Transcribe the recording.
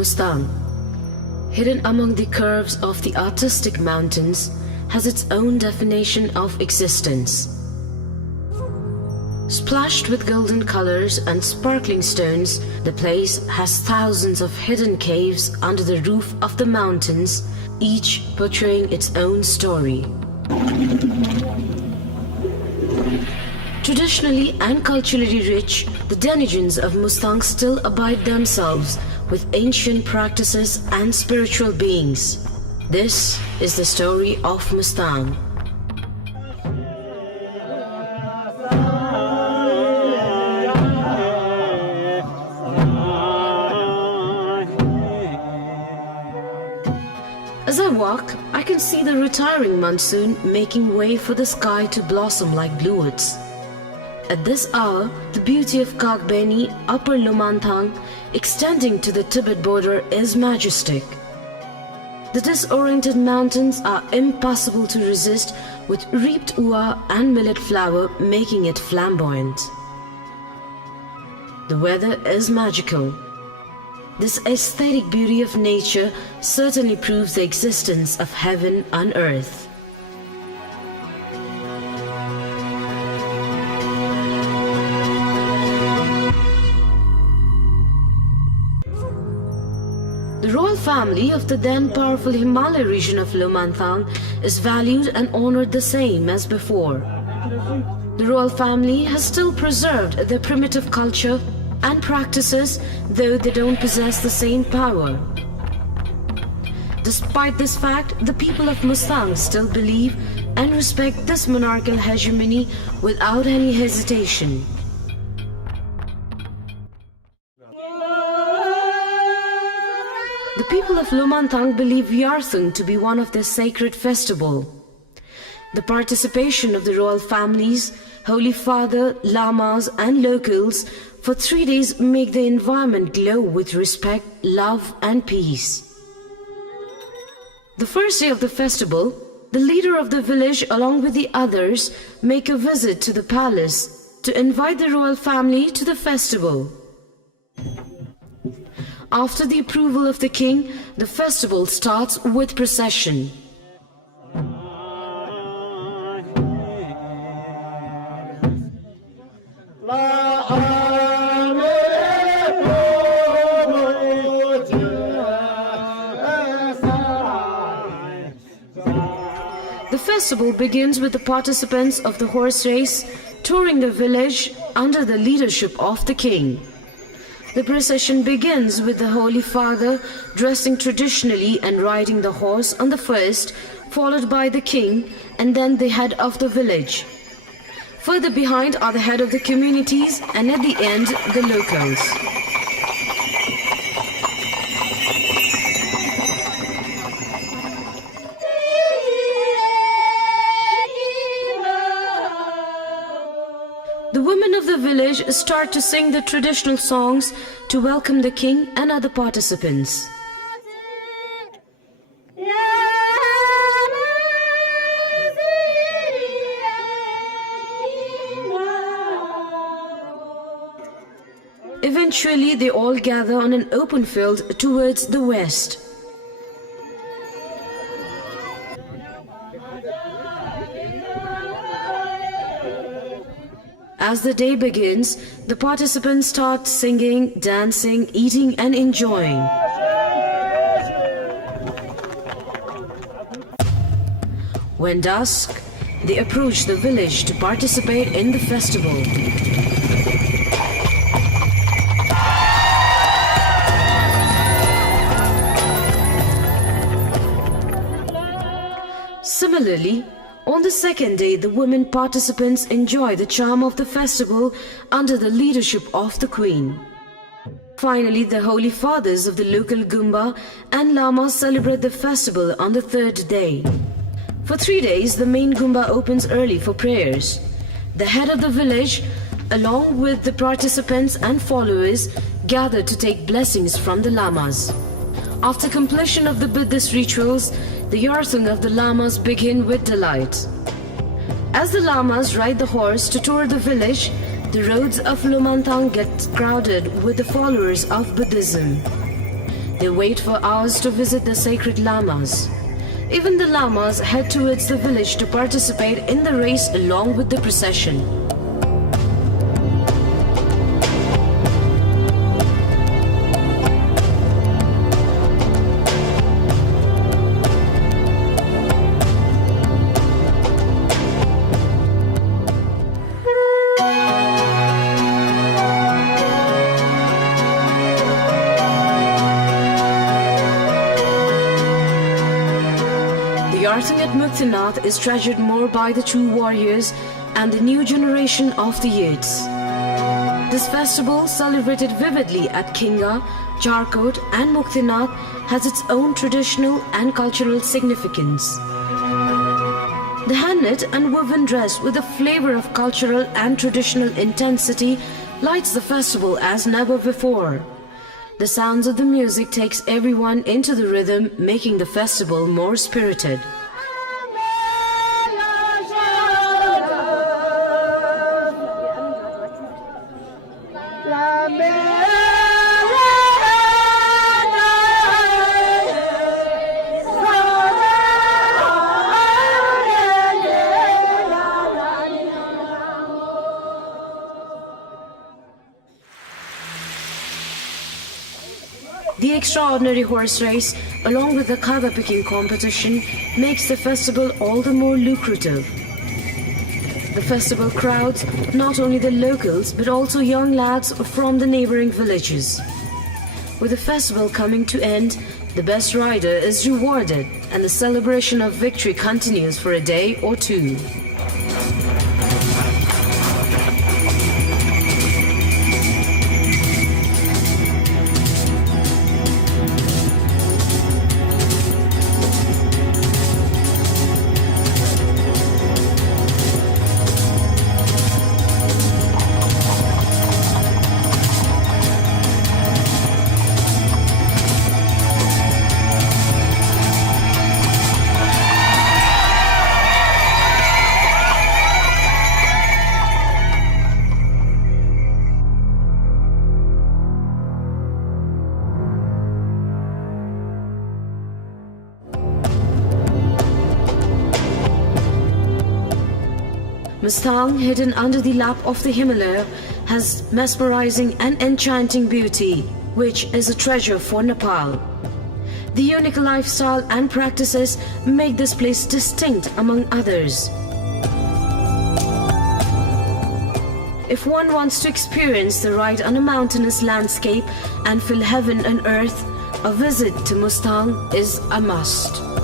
Mustang, hidden among the curves of the artistic mountains, has its own definition of existence. Splashed with golden colors and sparkling stones, the place has thousands of hidden caves under the roof of the mountains, each portraying its own story. Traditionally and culturally rich, the denizens of Mustang still abide themselves with ancient practices and spiritual beings. This is the story of Mustang. As I walk, I can see the retiring monsoon making way for the sky to blossom like bluets. At this hour, the beauty of Kagbeni, Upper Lumanthang, extending to the Tibet border is majestic. The disoriented mountains are impossible to resist, with reaped ua and millet flour making it flamboyant. The weather is magical. This aesthetic beauty of nature certainly proves the existence of heaven on earth. The royal family of the then powerful Himalaya region of Lumanthang is valued and honored the same as before. The royal family has still preserved their primitive culture and practices, though they don't possess the same power. Despite this fact, the people of Mustang still believe and respect this monarchical hegemony without any hesitation. The people of Lumanthang believe Yartung to be one of their sacred festival. The participation of the royal families, Holy Father, lamas and locals for 3 days make the environment glow with respect, love and peace. The first day of the festival, the leader of the village along with the others make a visit to the palace to invite the royal family to the festival. After the approval of the king, the festival starts with procession. The festival begins with the participants of the horse race touring the village under the leadership of the king. The procession begins with the Holy Father dressing traditionally and riding the horse on the first, followed by the king and then the head of the village. Further behind are the head of the communities and at the end the locals. The women of the village start to sing the traditional songs to welcome the king and other participants. Eventually, they all gather on an open field towards the west. As the day begins, the participants start singing, dancing, eating and enjoying. When dusk, they approach the village to participate in the festival. Similarly, on the second day, the women participants enjoy the charm of the festival under the leadership of the Queen. Finally, the Holy Fathers of the local Gumba and Lamas celebrate the festival on the third day. For 3 days, the main Gumba opens early for prayers. The head of the village, along with the participants and followers, gather to take blessings from the Lamas. After completion of the Buddhist rituals, the Yartung of the Lamas begin with delight. As the Lamas ride the horse to tour the village, the roads of Lumanthang get crowded with the followers of Buddhism. They wait for hours to visit the sacred lamas. Even the lamas head towards the village to participate in the race along with the procession. Yartung at Muktinath is treasured more by the true warriors and the new generation of the youths. This festival, celebrated vividly at Kinga, Charkot and Muktinath, has its own traditional and cultural significance. The hand-knit and woven dress with a flavor of cultural and traditional intensity lights the festival as never before. The sounds of the music takes everyone into the rhythm, making the festival more spirited. The extraordinary horse race, along with the khada picking competition, makes the festival all the more lucrative. The festival crowds not only the locals but also young lads from the neighboring villages. With the festival coming to end, the best rider is rewarded and the celebration of victory continues for a day or two. Mustang, hidden under the lap of the Himalaya, has mesmerizing and enchanting beauty, which is a treasure for Nepal. The unique lifestyle and practices make this place distinct among others. If one wants to experience the ride on a mountainous landscape and feel heaven and earth, a visit to Mustang is a must.